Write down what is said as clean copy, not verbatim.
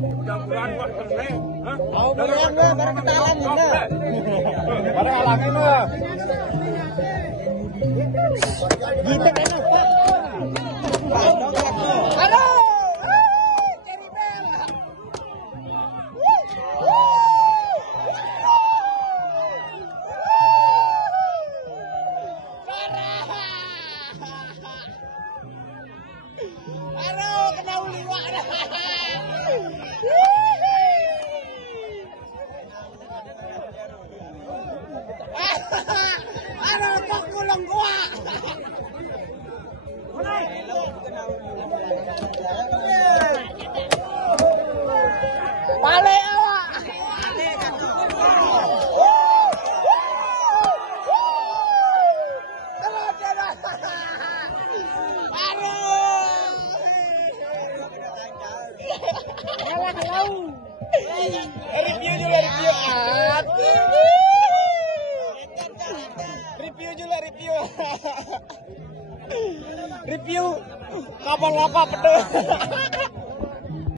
Jamburan kok kene. Hah? Mau bayang gue bareng ketalan ini. Bareng alangin lah. Gitu kan Pak. Halo. Aduh, kena uliwak dah. Aduh, kok kulung gua. Balik awak. Review juga review kapal apa penuh.